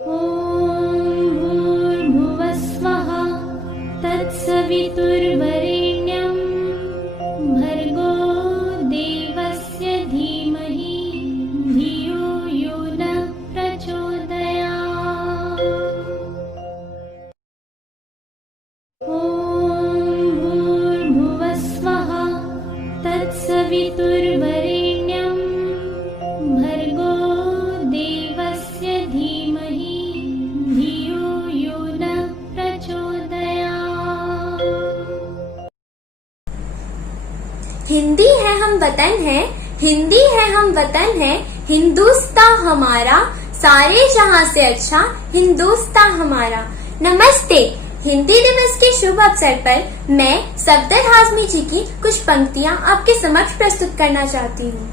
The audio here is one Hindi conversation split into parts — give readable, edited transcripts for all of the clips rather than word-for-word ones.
ॐ भूर्भुवस्वः तत्सवितुर्वरेण्यं भर्गो देवस्य धीमहि धियो यो नः प्रचोदयात्। ॐ भूर्भुवस्वः तत्सवितुर्वरेण्यं भर्गो देवस्य धीमहि धियो यो नः प्रचोदयात्। हिंदी है हम वतन है, हिंदी है हम वतन है, हिंदुस्तान हमारा, सारे जहां से अच्छा हिंदुस्तान हमारा। नमस्ते। हिंदी दिवस के शुभ अवसर पर मैं सफदर हाशमी जी की कुछ पंक्तियां आपके समक्ष प्रस्तुत करना चाहती हूँ।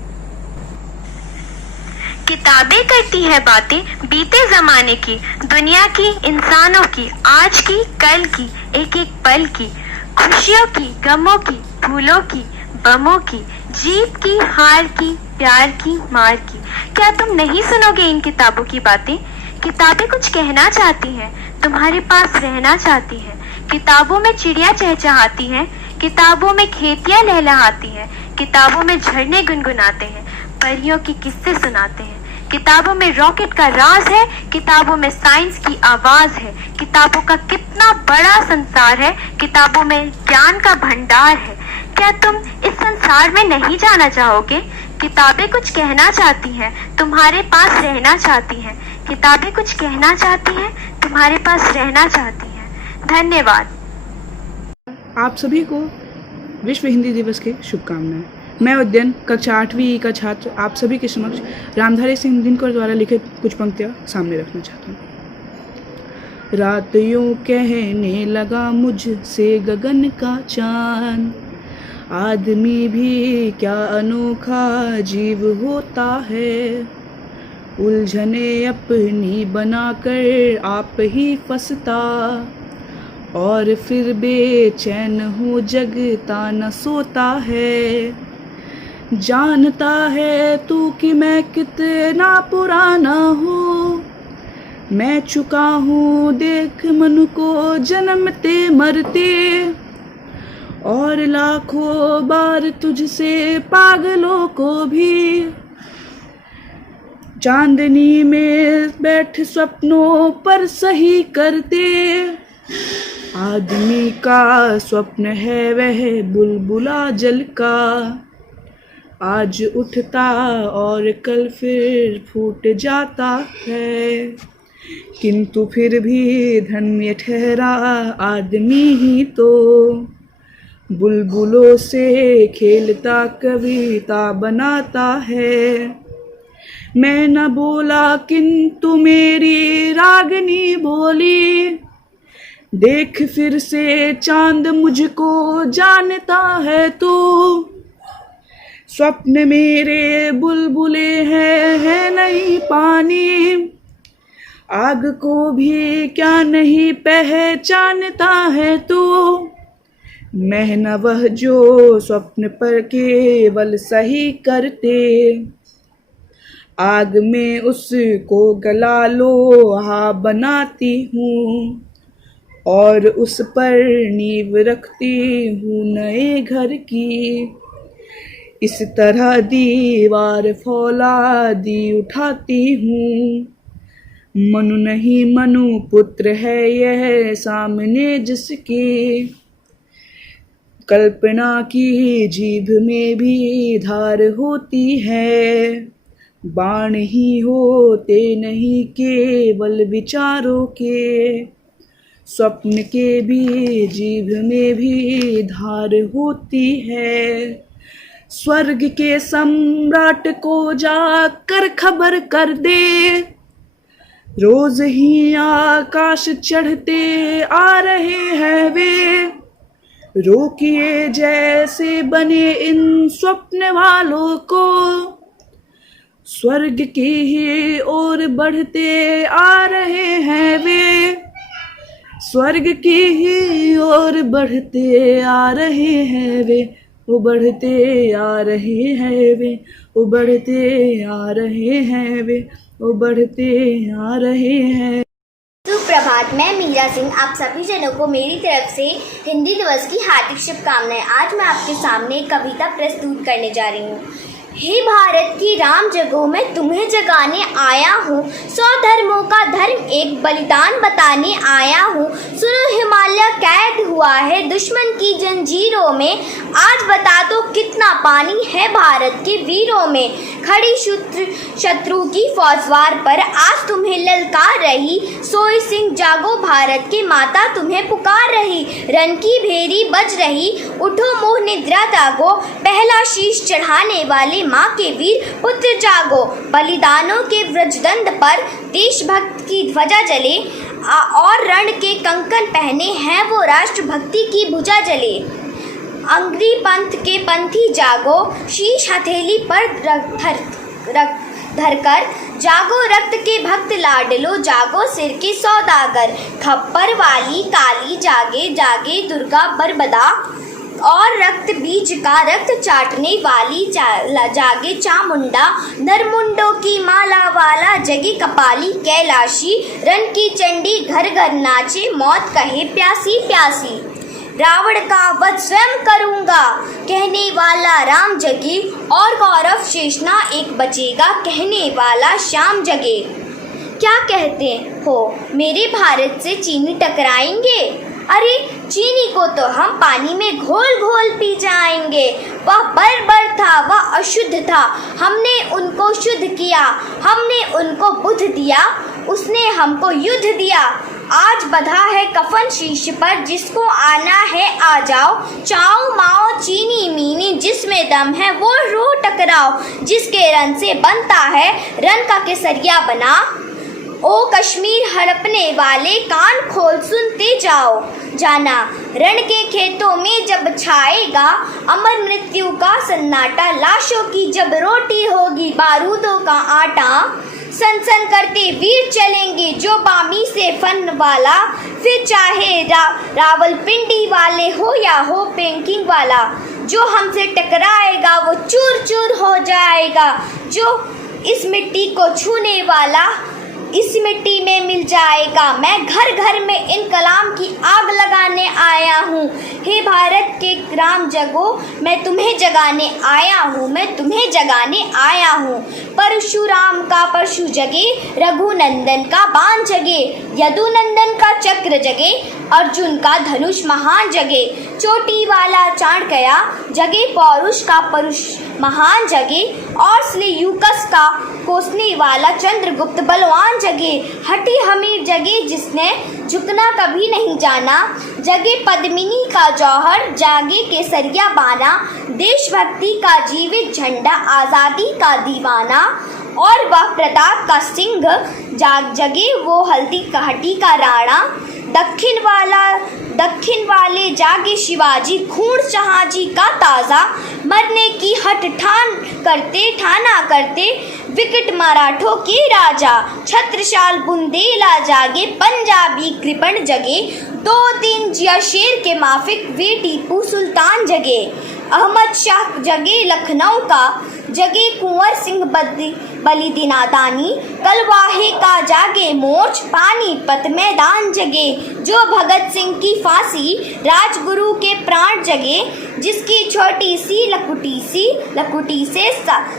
किताबें करती है बातें बीते जमाने की, दुनिया की, इंसानों की, आज की, कल की, एक एक पल की, खुशियों की, गमों की, फूलों की, बमों की, जीत की, हार की, प्यार की, मार की। क्या तुम नहीं सुनोगे इन किताबों की बातें? किताबें कुछ कहना चाहती हैं, तुम्हारे पास रहना चाहती हैं। किताबों में चिड़िया चहचहाती हैं, किताबों में खेतियां लहलहाती हैं, किताबों में झरने गुनगुनाते हैं, परियों की किस्से सुनाते हैं। किताबों में रॉकेट का राज है, किताबों में साइंस की आवाज है। किताबों का कितना बड़ा संसार है, किताबों में ज्ञान का भंडार है। क्या तुम इस संसार में नहीं जाना चाहोगे? किताबें कुछ कहना चाहती हैं, तुम्हारे पास रहना चाहती हैं। किताबें कुछ कहना चाहती हैं, तुम्हारे पास रहना चाहती हैं। धन्यवाद। आप सभी को विश्व हिंदी दिवस की शुभकामनाएं। मैं उद्यन कक्षा 8वीं का छात्र आप सभी के समक्ष रामधारी सिंह दिनकर द्वारा लिखित कुछ पंक्तियां सामने रखना चाहता हूँ। रात यूं कहने लगा मुझसे गगन का चांद, आदमी भी क्या अनोखा जीव होता है, उलझने अपनी बनाकर आप ही फंसता, और फिर बेचैन हो जगता न सोता है। जानता है तू कि मैं कितना पुराना हूँ, मैं चुका हूँ देख मन को जन्मते मरते, और लाखों बार तुझसे पागलों को भी चांदनी में बैठ सपनों पर सही करते। आदमी का स्वप्न है वह बुलबुला जल का, आज उठता और कल फिर फूट जाता है, किंतु फिर भी धन्य ठहरा आदमी ही तो, बुलबुलों से खेलता कविता बनाता है। मैं न बोला किंतु मेरी रागनी बोली, देख फिर से चांद मुझको जानता है तू, स्वप्न मेरे बुलबुले है नहीं पानी, आग को भी क्या नहीं पहचानता है तू, मैं न वह जो स्वप्न पर केवल सही करते, आग में उसको गला लोहा बनाती हूँ, और उस पर नींव रखती हूँ नए घर की। इस तरह दीवार फौलादी उठाती हूँ, मनु नहीं मनु पुत्र है यह सामने जिसके, कल्पना की जीभ में भी धार होती है, बाण ही होते नहीं केवल विचारों के, स्वप्न के भी जीभ में भी धार होती है। स्वर्ग के सम्राट को जाकर खबर कर दे, रोज ही आकाश चढ़ते आ रहे हैं वे, रोकिए जैसे बने इन स्वप्न वालों को, स्वर्ग की ही ओर बढ़ते आ रहे हैं वे, स्वर्ग की ही ओर बढ़ते आ रहे हैं वे, वो बढ़ते आ रहे हैं वे, वो बढ़ते आ रहे हैं वे, वो बढ़ते आ रहे हैं। सुप्रभात, मैं मीरा सिंह आप सभी जनों को मेरी तरफ से हिंदी दिवस की हार्दिक शुभकामनाएं। आज मैं आपके सामने एक कविता प्रस्तुत करने जा रही हूँ। हे भारत की राम जगो, मैं तुम्हें जगाने आया हूँ। 100 धर्मों का धर्म एक बलिदान बताने आया हूँ। सुनो, हिमालय कैद हुआ है दुश्मन की जंजीरों में। आज बता दो कितना पानी है भारत के वीरों में। खड़ी शत्रु की फौजवार पर आज तुम्हें ललकार रही। सोई सिंह जागो, भारत की माता तुम्हें पुकार रही। रन की भेरी बज रही, उठो मोह निद्रा त्यागो। पहला शीश चढ़ाने वाले माँ के वीर पुत्र जागो। बलिदानों के व्रजदंड पर देशभक्त की ध्वजा जले, और रण के कंकन पहने हैं वो राष्ट्रभक्ति की भुजा जले। अंग्री पंथ के पंथी जागो, शीश हथेली पर धरकर जागो। रक्त के भक्त लाडलो, जागो सिर के सौदागर। खप्पर वाली काली जागे, जागे दुर्गा बरबदा। और रक्त बीज का रक्त चाटने वाली जागे चामुंडा। नरमुंडों की माला वाला जगे कपाली कैलाशी। रन की चंडी घर घर नाचे, मौत कहे प्यासी प्यासी। रावण का वध स्वयं करूंगा, कहने वाला राम जगे। और गौरव शेषना एक बचेगा, कहने वाला श्याम जगे। क्या कहते हो, मेरे भारत से चीनी टकराएंगे? अरे चीनी को तो हम पानी में घोल घोल पी जाएंगे। वह बर्बर था, वह अशुद्ध था, हमने उनको शुद्ध किया। हमने उनको बुद्ध दिया, उसने हमको युद्ध दिया। आज बधा है कफन शीश पर, जिसको आना है आ जाओ। चाओ माओ चीनी मीनी, जिसमें दम है वो रो टकराओ। जिसके रन से बनता है रन का केसरिया बना। ओ कश्मीर हड़पने वाले, कान खोल सुनते जाओ। जाना रण के खेतों में जब छाएगा अमर मृत्यु का सन्नाटा। लाशों की जब रोटी होगी बारूदों का आटा। सन सन करते वीर चलेंगे जो बामी से फन वाला। फिर चाहे रावलपिंडी वाले हो या हो पेंकिंग वाला। जो हमसे टकराएगा वो चूर चूर हो जाएगा। जो इस मिट्टी को छूने वाला इस मिट्टी में मिल जाएगा। मैं घर घर में इनकलाम की आग लगाने आया हूँ। हे भारत के राम जगो, मैं तुम्हें जगाने आया हूँ। मैं तुम्हें जगाने आया हूँ। परशुराम का परशु जगे, रघुनंदन का बाण जगे। यदुनंदन का चक्र जगे, अर्जुन का धनुष महान जगे। चोटी वाला चाणक्य जगे, पौरुष का परुष महान जगे। और स्लेयूकस का कोसने वाला चंद्रगुप्त बलवान जगे। हठी हमीर जगे, जिसने झुकना कभी नहीं जाना। जगे पद्मिनी का जौहर, जागे केसरिया बाना। देशभक्ति का जीवित झंडा, आज़ादी का दीवाना। और वह प्रताप का सिंह, जगे वो हल्दी का राणा। दक्षिण वाले जागे शिवाजी, खून शहाजी का ताज़ा। मरने की हट ठाना करते विकट मराठों के राजा। छत्रसाल बुंदेला जागे, पंजाबी कृपण जगे। 2 जिया शेर के माफिक वे टीपू सुल्तान जगे। अहमद शाह जगे लखनऊ का, जगे कुंवर सिंह बलिदीनादानी। कलवाहे का जागे मोर्च, पानीपत मैदान जगे। जो भगत सिंह की फांसी, राजगुरु के प्राण जगे। जिसकी छोटी सी लकुटी से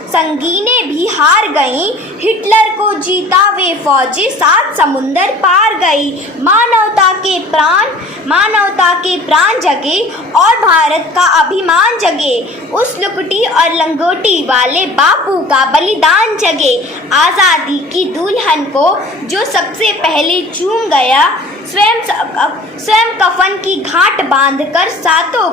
संगीने भी हार गईं। हिटलर को जीता वे फौजी, 7 समुंदर पार गई। मानवता के प्राण जगे, और भारत का अभिमान जगे। उस लुकटी और लंगोटी वाले बापू का बलिदान जगे। आज़ादी की दुल्हन को जो सबसे पहले चूम गया, स्वयं कफन की घाट बांधकर सातों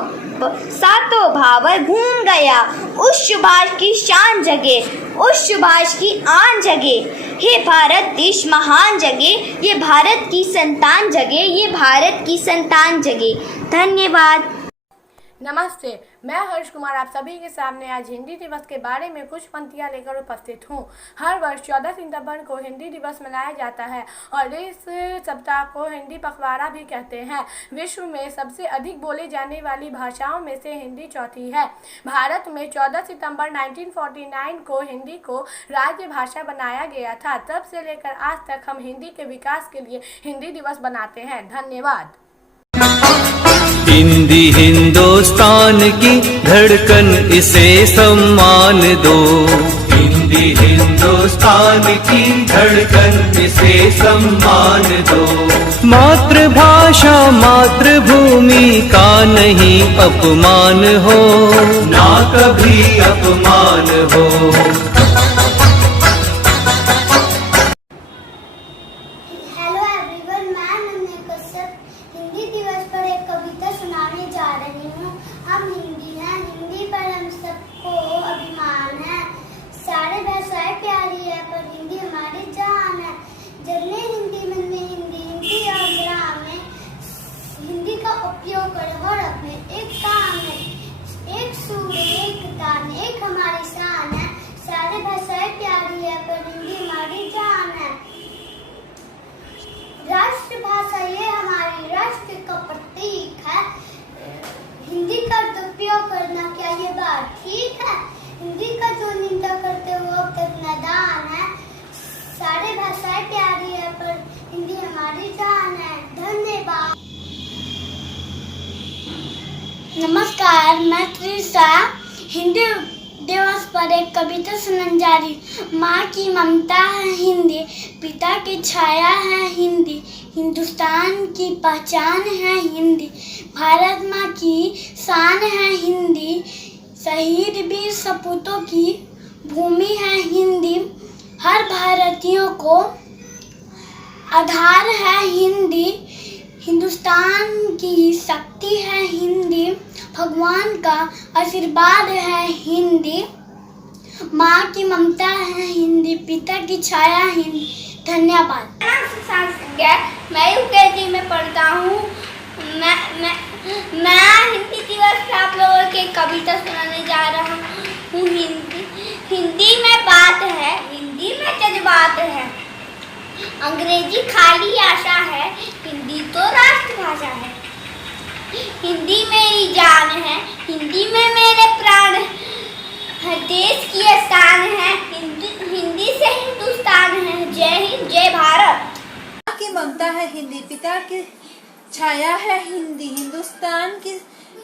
भावर घूम गया। उस सुभाष की शान जगे, उस सुभाष की आन जगे। हे भारत देश महान जगे, ये भारत की संतान जगे, ये भारत की संतान जगे। धन्यवाद। नमस्ते, मैं हर्ष कुमार आप सभी के सामने आज हिंदी दिवस के बारे में कुछ पंक्तियाँ लेकर उपस्थित हूँ। हर वर्ष 14 सितंबर को हिंदी दिवस मनाया जाता है और इस सप्ताह को हिंदी पखवाड़ा भी कहते हैं। विश्व में सबसे अधिक बोली जाने वाली भाषाओं में से हिंदी चौथी है। भारत में 14 सितंबर 1949 को हिंदी को राज्य भाषा बनाया गया था। तब से लेकर आज तक हम हिंदी के विकास के लिए हिंदी दिवस बनाते हैं। धन्यवाद। हिंदी हिंदुस्तान की धड़कन, इसे सम्मान दो। हिंदी हिंदुस्तान की धड़कन, इसे सम्मान दो। मातृभाषा मातृभूमि का नहीं अपमान हो, ना कभी अपमान हो। हेलो एवरीवन, मैं नन्हे कश्यप हिंदी दिवस पर एक कविता सुनाने जा रही हूँ। हम हिंदी हैं, हिंदी पर हम सबको अभिमान है। सारे भाषाएं प्यारी है पर हिंदी हमारी जान है। जन्ने हिंदी मिलने हिंदी हिंदी और ग्राम में हिंदी का उपयोग करो और अपने एक काम है। एक सूर एक तान एक हमारी शान है। सारे भाषाएं प्यारी है पर हिंदी हमारी जान है। राष्ट्रभाषा ये हमारी राष्ट्र का प्रतीक है। हिंदी का दुरुपयोग करना क्या ये बात ठीक है? हिंदी का जो निंदा करते हो अब तक नादान है। सारे भाषाएं प्यारी है पर हिंदी हमारी जान है। धन्यवाद। नमस्कार, मैं त्रिशा हिंदी दिवस पर एक कविता सुनाने जा रही हूँ। माँ की ममता है हिंदी, पिता की छाया है हिंदी, हिंदुस्तान की पहचान है हिंदी, भारत माँ की शान है हिंदी, शहीद वीर सपूतों की भूमि है हिंदी, हर भारतीयों को आधार है हिंदी, हिंदुस्तान की शक्ति है हिंदी, भगवान का आशीर्वाद है हिंदी, माँ की ममता है हिंदी, पिता की छाया हिंदी। धन्यवाद। मैं यूकेजी में पढ़ता हूँ। मैं हिंदी दिवस पर आप लोगों के कविता सुनाने जा रहा हूँ। हिंदी में बात है, हिंदी में जज्बात है, अंग्रेजी खाली आशा है, हिंदी तो राष्ट्रभाषा है। हिंदी मेरी जान है, हिंदी में मेरे प्राण है, देश की शान है, हिंदी से हिंदुस्तान है। जय हिंद, जय भारत। माँ की ममता है हिंदी, पिता की छाया है हिंदी, हिंदुस्तान की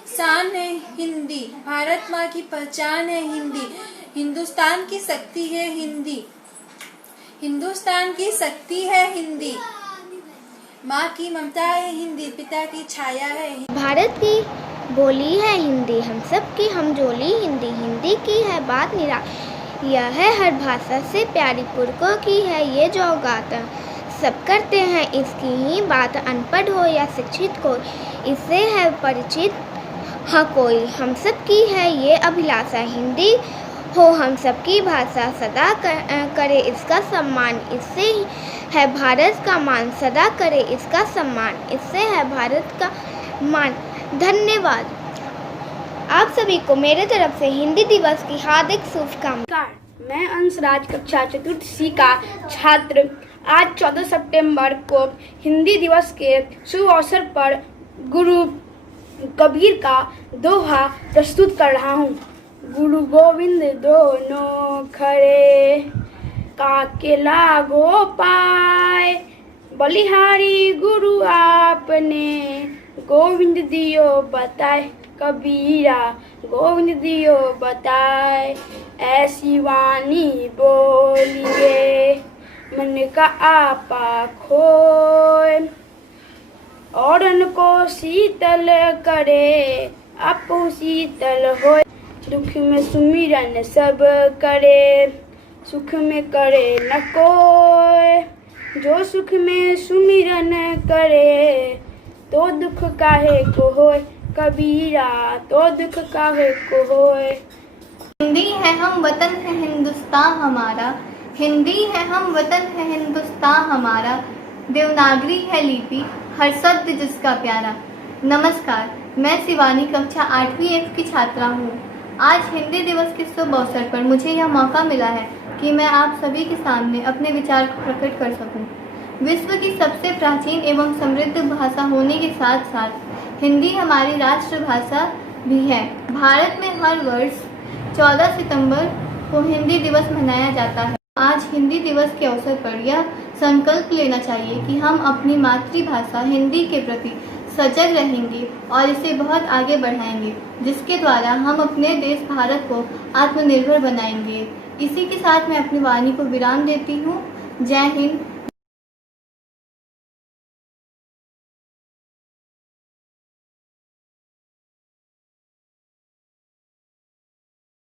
शान है हिंदी, भारत माँ की पहचान है हिंदी, हिंदुस्तान की शक्ति है हिंदी, हिंदुस्तान की शक्ति है हिंदी, माँ की ममता है हिंदी, पिता की छाया है हिंदी। भारत की बोली है हिंदी, हम सब की हमजोली हिंदी, हिंदी की है बात निराली, यह है हर भाषा से प्यारी, पुरखों की है ये जो गाता, सब करते हैं इसकी ही बात, अनपढ़ हो या शिक्षित कोई इससे है परिचित हाँ कोई, हम सब की है ये अभिलाषा, हिंदी हो हम सबकी भाषा, सदा करे इसका सम्मान, इससे है भारत का मान, सदा करे इसका सम्मान, इससे है भारत का मान। धन्यवाद। आप सभी को मेरे तरफ से हिंदी दिवस की हार्दिक शुभकामनाएं। मैं अंशराज कक्षा चतुर्थ सी का छात्र आज 14 सितंबर को हिंदी दिवस के शुभ अवसर पर गुरु कबीर का दोहा प्रस्तुत कर रहा हूँ। गुरु गोविंद दोनों खड़े, काके लागो पाए, बलिहारी गुरु आपने, गोविंद दियो बताए, कबीरा गोविंद दियो बताए, ऐसी वाणी बोलिए मन का आपा खोए, औरन को शीतल करे आपो शीतल होए, दुख में सुमिरन सब करे सुख में करे न कोय, जो सुख में सुमिरन करे तो दुख काहे को होए, कबीरा तो दुख काहे को होए। हिंदी है हम वतन है हिंदुस्तान हमारा, हिंदी है हम वतन है हिंदुस्तान हमारा, देवनागरी है लिपि हर शब्द जिसका प्यारा। नमस्कार, मैं शिवानी कक्षा 8वीं F की छात्रा हूँ। आज हिंदी दिवस के शुभ अवसर पर मुझे यह मौका मिला है कि मैं आप सभी के सामने अपने विचार को प्रकट कर सकूं। विश्व की सबसे प्राचीन एवं समृद्ध भाषा होने के साथ साथ हिंदी हमारी राष्ट्रभाषा भी है। भारत में हर वर्ष 14 सितंबर को हिंदी दिवस मनाया जाता है। आज हिंदी दिवस के अवसर पर यह संकल्प लेना चाहिए कि हम अपनी मातृभाषा हिंदी के प्रति सजग रहेंगे और इसे बहुत आगे बढ़ाएंगे, जिसके द्वारा हम अपने देश भारत को आत्मनिर्भर बनाएंगे। इसी के साथ मैं अपनी वाणी को विराम देती हूँ। जय हिंद,